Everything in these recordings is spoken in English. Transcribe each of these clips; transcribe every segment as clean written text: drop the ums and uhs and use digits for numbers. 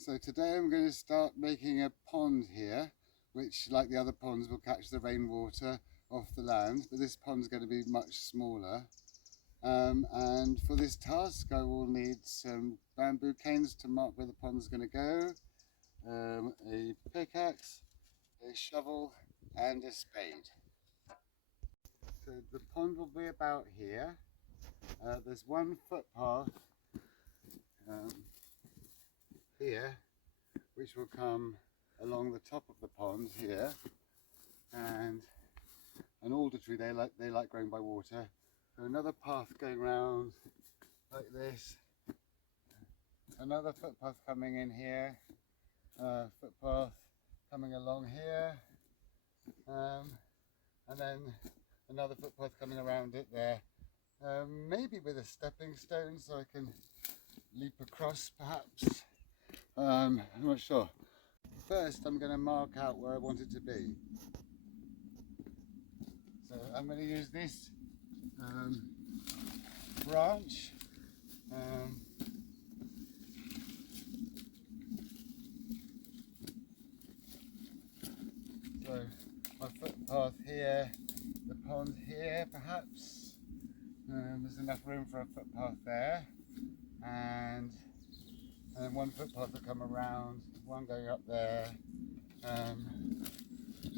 So today I'm going to start making a pond here, which like the other ponds will catch the rainwater off the land, but this pond's going to be much smaller. And for this task I will need some bamboo canes to mark where the pond's going to go, a pickaxe, a shovel and a spade. So the pond will be about here. There's one footpath here which will come along the top of the pond here, and an alder tree they like growing by water. So another path going round like this, another footpath coming in here, footpath coming along here, and then another footpath coming around it there, maybe with a stepping stone so I can leap across perhaps. I'm not sure. First I'm going to mark out where I want it to be. So I'm going to use this branch, so my footpath here, the pond here perhaps, there's enough room for a footpath there, and one footpath will come around, one going up there,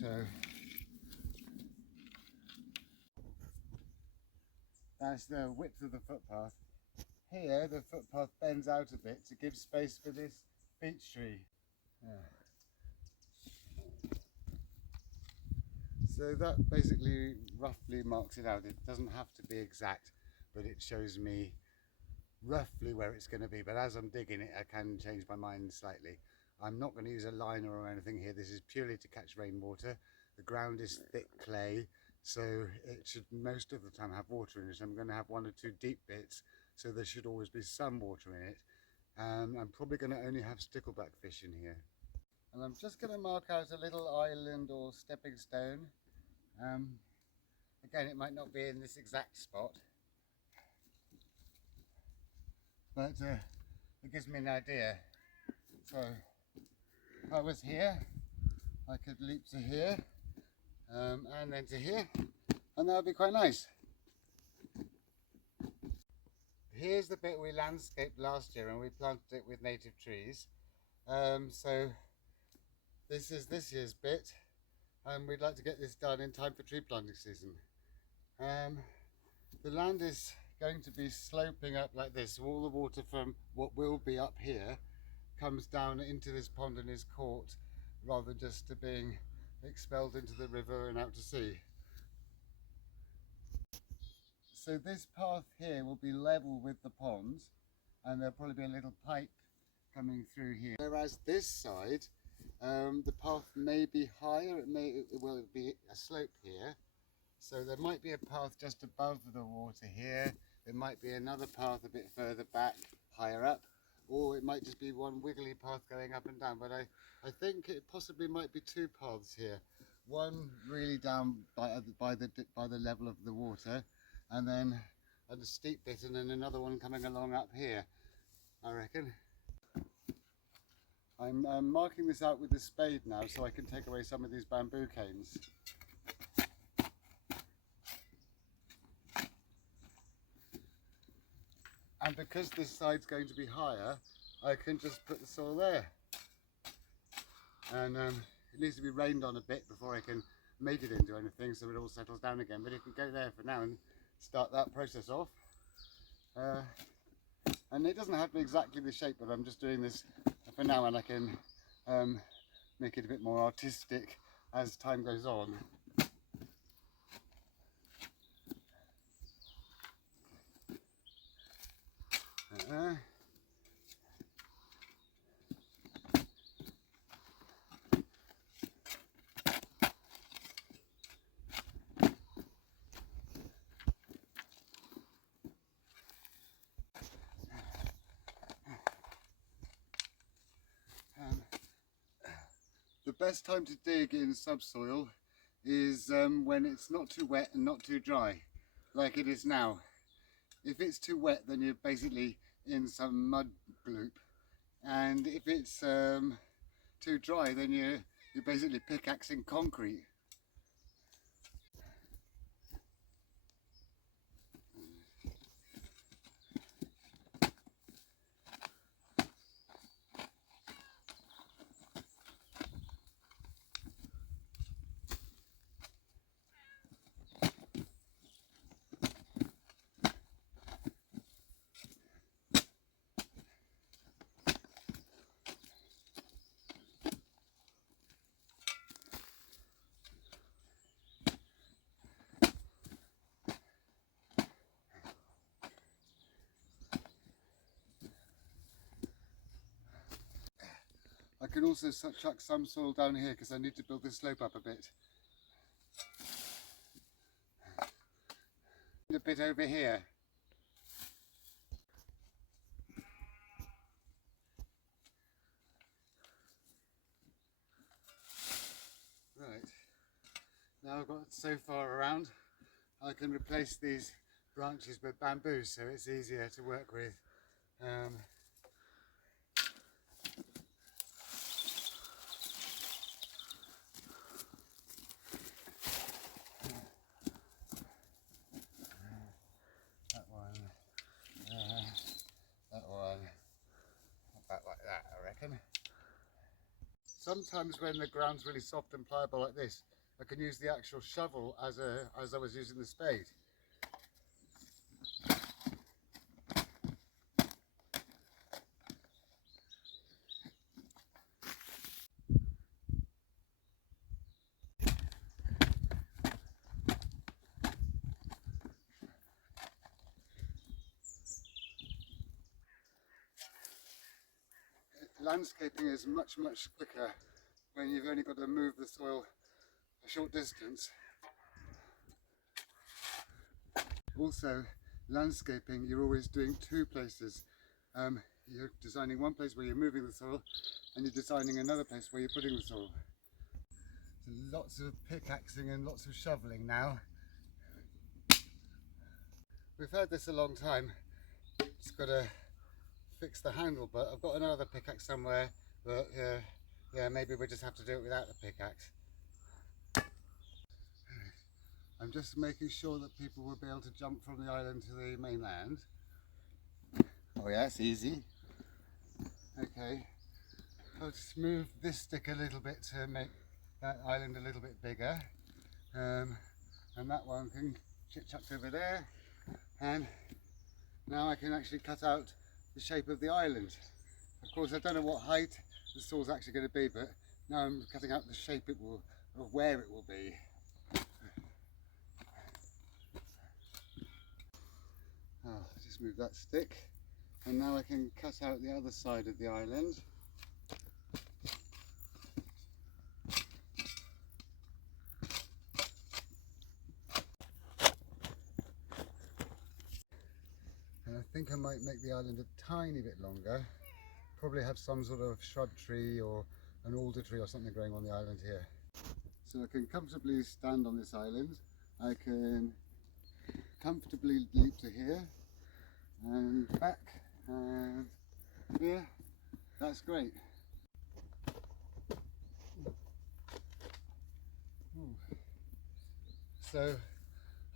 so that's the width of the footpath. Here the footpath bends out a bit to give space for this beech tree. So that basically roughly marks it out. It doesn't have to be exact, but it shows me roughly where it's going to be. But as I'm digging it, I can change my mind slightly. I'm not going to use a liner or anything here. This is purely to catch rainwater. The ground is thick clay, so it should most of the time have water in it. I'm going to have one or two deep bits, so there should always be some water in it. I'm probably going to only have stickleback fish in here. And I'm just going to mark out a little island or stepping stone. Again, it might not be in this exact spot, but it gives me an idea. So if I was here, I could leap to here, and then to here, and that would be quite nice. Here's the bit we landscaped last year, and we planted it with native trees. So this is this year's bit, and we'd like to get this done in time for tree planting season. The land is going to be sloping up like this, so all the water from what will be up here comes down into this pond and is caught, rather than just being expelled into the river and out to sea. So this path here will be level with the pond, and there'll probably be a little pipe coming through here. Whereas this side, the path may be higher, it will be a slope here. So there might be a path just above the water here. There might be another path a bit further back, higher up, or it might just be one wiggly path going up and down. But I think it possibly might be two paths here. One really down by the level of the water, and then a steep bit, and then another one coming along up here, I reckon. I'm marking this out with the spade now so I can take away some of these bamboo canes. And because this side's going to be higher, I can just put the soil there. And it needs to be rained on a bit before I can make it into anything, so it all settles down again. But it can go there for now and start that process off. And it doesn't have to be exactly the shape, but I'm just doing this for now, and I can make it a bit more artistic as time goes on. The best time to dig in subsoil is when it's not too wet and not too dry, like it is now. If it's too wet, then you're basically in some mud gloop. and if it's too dry, then you're basically pickaxing concrete. I can also chuck some soil down here because I need to build this slope up a bit. A bit over here. Right, now I've got so far around, I can replace these branches with bamboo so it's easier to work with. That one, about like that, I reckon. Sometimes when the ground's really soft and pliable like this, I can use the actual shovel as I was using the spade. Landscaping is much quicker when you've only got to move the soil a short distance. Also, landscaping, you're always doing two places. You're designing one place where you're moving the soil, and you're designing another place where you're putting the soil. So lots of pickaxing and lots of shoveling now. We've had this a long time. It's got to fix the handle, but I've got another pickaxe somewhere, but yeah, maybe we'll just have to do it without the pickaxe. I'm just making sure that people will be able to jump from the island to the mainland. Oh yeah, it's easy. Okay, I'll just move this stick a little bit to make that island a little bit bigger, and that one can get chucked over there, and now I can actually cut out the shape of the island. Of course, I don't know what height the soil's actually going to be, but now I'm cutting out the shape of where it will be. Oh, just move that stick, and now I can cut out the other side of the island. And I think I might make the island a tiny bit longer. Probably have some sort of shrub tree or an alder tree or something growing on the island here. So I can comfortably stand on this island. I can comfortably leap to here and back and here. That's great. So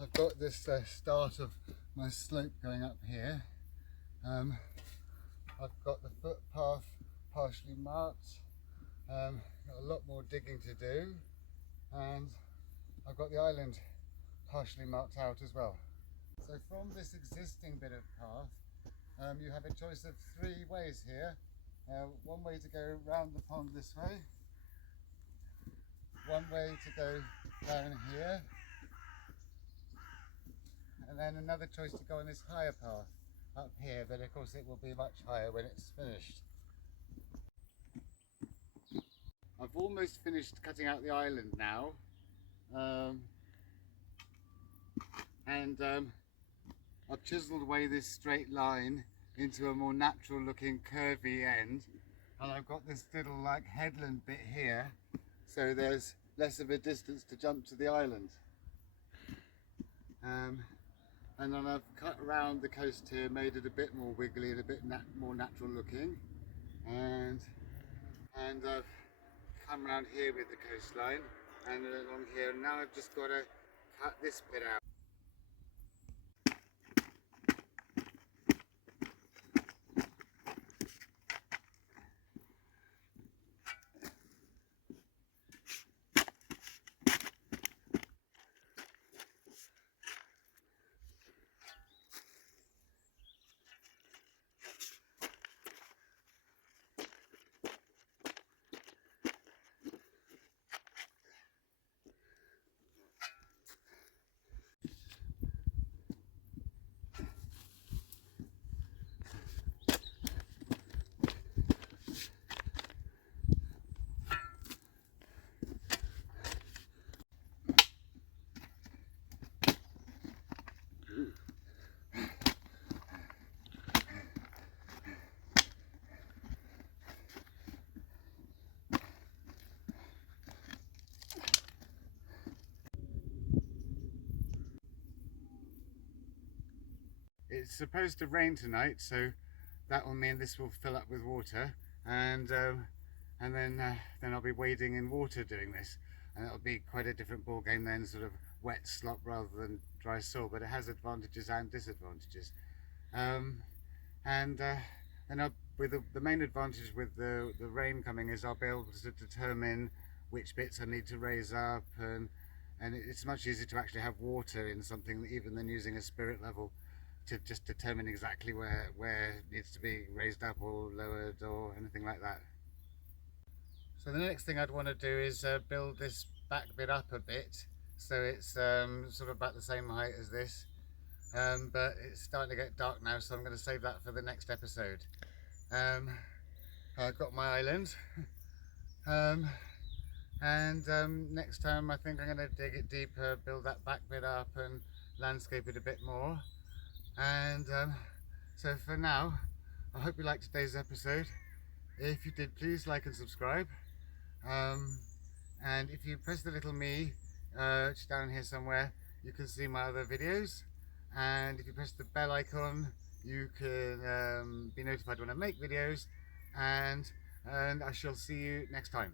I've got this start of my slope going up here. I've got the footpath partially marked, got a lot more digging to do, and I've got the island partially marked out as well. So from this existing bit of path, you have a choice of three ways here. One way to go round the pond this way, one way to go down here, and then another choice to go on this higher path up here, but of course it will be much higher when it's finished. I've almost finished cutting out the island now, and I've chiselled away this straight line into a more natural looking curvy end, and I've got this little like headland bit here, so there's less of a distance to jump to the island. And then I've cut around the coast here, made it a bit more wiggly and a bit more natural looking. and I've come around here with the coastline and along here. Now I've just got to cut this bit out. It's supposed to rain tonight, so that will mean this will fill up with water, and then I'll be wading in water doing this, and it'll be quite a different ball game then, sort of wet slop rather than dry soil. But it has advantages and disadvantages, and with the main advantage with the rain coming is I'll be able to determine which bits I need to raise up, and it's much easier to actually have water in something even than using a spirit level to just determine exactly where it needs to be raised up or lowered or anything like that. So the next thing I'd want to do is build this back bit up a bit, so it's sort of about the same height as this, but it's starting to get dark now, so I'm going to save that for the next episode. I've got my island, and next time I think I'm going to dig it deeper, build that back bit up and landscape it a bit more. And so for now, I hope you liked today's episode. If you did, please like and subscribe, and if you press the little me down here somewhere, you can see my other videos, and if you press the bell icon, you can be notified when I make videos, and I shall see you next time.